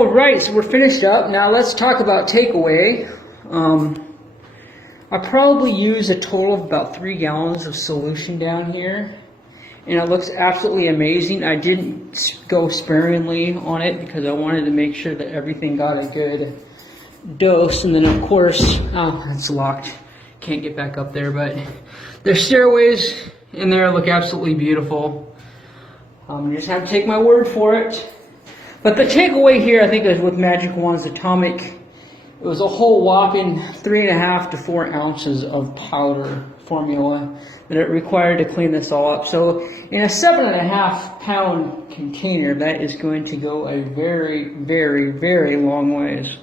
Alright, so we're finished up. Now let's talk about takeaway. I probably use a total of about 3 gallons of solution down here. And it looks absolutely amazing. I didn't go sparingly on it because I wanted to make sure that everything got a good dose. And then of course, oh, it's locked. Can't get back up there, but the stairways in there look absolutely beautiful. You just have to take my word for it. But the takeaway here, I think, is with Magic Wand's Atomic, it was a whole whopping 3.5 to 4 ounces of powder formula that it required to clean this all up. So in a 7.5 pound container, that is going to go a very, very, very long ways.